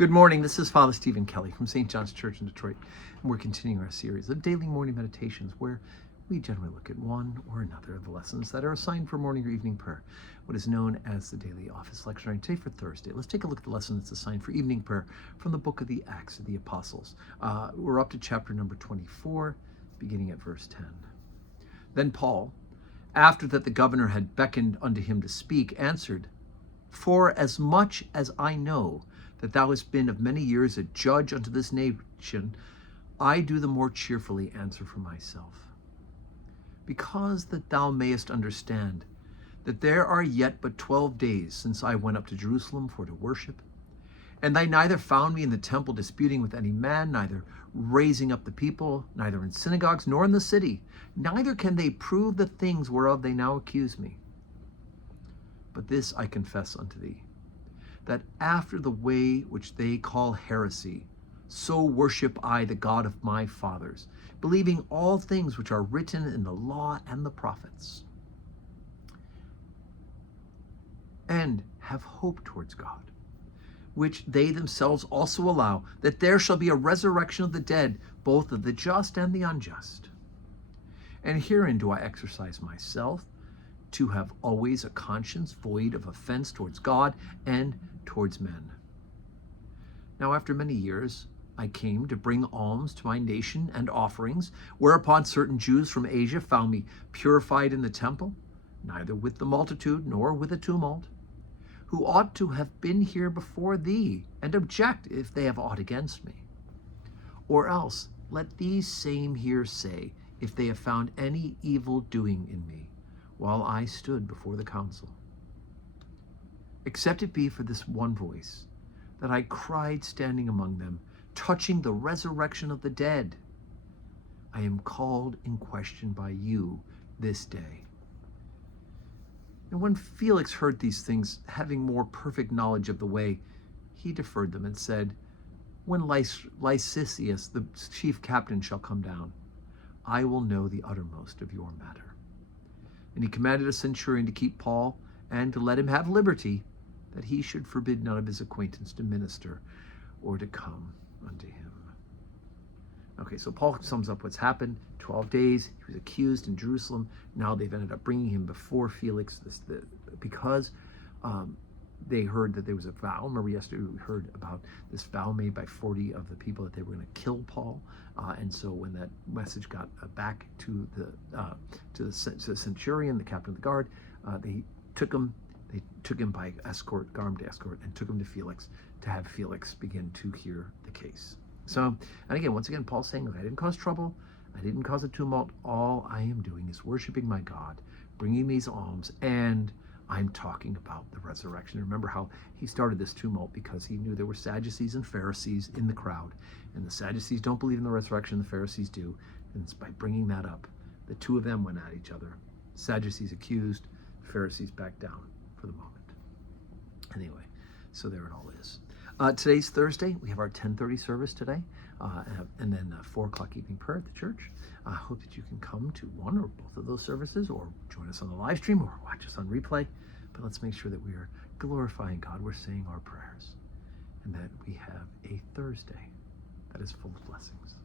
Good morning. This is Father Stephen Kelly from St. John's Church in Detroit, and we're continuing our series of daily morning meditations where we generally look at one or another of the lessons that are assigned for morning or evening prayer, what is known as the daily office lectionary. Today for Thursday, let's take a look at the lesson that's assigned for evening prayer from the book of the Acts of the Apostles. We're up to chapter number 24, beginning at verse 10. Then Paul, after that the governor had beckoned unto him to speak, answered, "For as much as I know that thou hast been of many years a judge unto this nation, I do the more cheerfully answer for myself. Because that thou mayest understand that there are yet but 12 days since I went up to Jerusalem for to worship, and they neither found me in the temple disputing with any man, neither raising up the people, neither in synagogues nor in the city, neither can they prove the things whereof they now accuse me. But this I confess unto thee, that after the way which they call heresy, so worship I the God of my fathers, believing all things which are written in the law and the prophets, and have hope towards God, which they themselves also allow, that there shall be a resurrection of the dead, both of the just and the unjust. And herein do I exercise myself, to have always a conscience void of offense towards God and towards men. Now after many years I came to bring alms to my nation and offerings, whereupon certain Jews from Asia found me purified in the temple, neither with the multitude nor with a tumult, who ought to have been here before thee, and object if they have aught against me. Or else let these same here say, if they have found any evil doing in me, while I stood before the council. Except it be for this one voice, that I cried standing among them, touching the resurrection of the dead, I am called in question by you this day." And when Felix heard these things, having more perfect knowledge of the way, he deferred them and said, "When Lysias, the chief captain, shall come down, I will know the uttermost of your matter." And he commanded a centurion to keep Paul and to let him have liberty, that he should forbid none of his acquaintance to minister or to come unto him. Okay, so Paul sums up what's happened. 12 days, he was accused in Jerusalem. Now they've ended up bringing him before Felix because they heard that there was a vow. Remember yesterday we heard about this vow made by 40 of the people that they were going to kill Paul. And so when that message got back to the centurion, the captain of the guard, they took him by escort, armed escort, and took him to Felix to have Felix begin to hear the case. So, and again, once again, Paul's saying, look, I didn't cause trouble. I didn't cause a tumult. All I am doing is worshiping my God, bringing these alms, and I'm talking about the resurrection. Remember how he started this tumult because he knew there were Sadducees and Pharisees in the crowd. And the Sadducees don't believe in the resurrection, the Pharisees do. And it's by bringing that up, the two of them went at each other. Sadducees accused, Pharisees backed down for the moment. Anyway, so there it all is. Today's Thursday. We have our 10:30 service today, and then 4 o'clock evening prayer at the church. I hope that you can come to one or both of those services, or join us on the live stream, or watch us on replay. But let's make sure that we are glorifying God. We're saying our prayers, and that we have a Thursday that is full of blessings.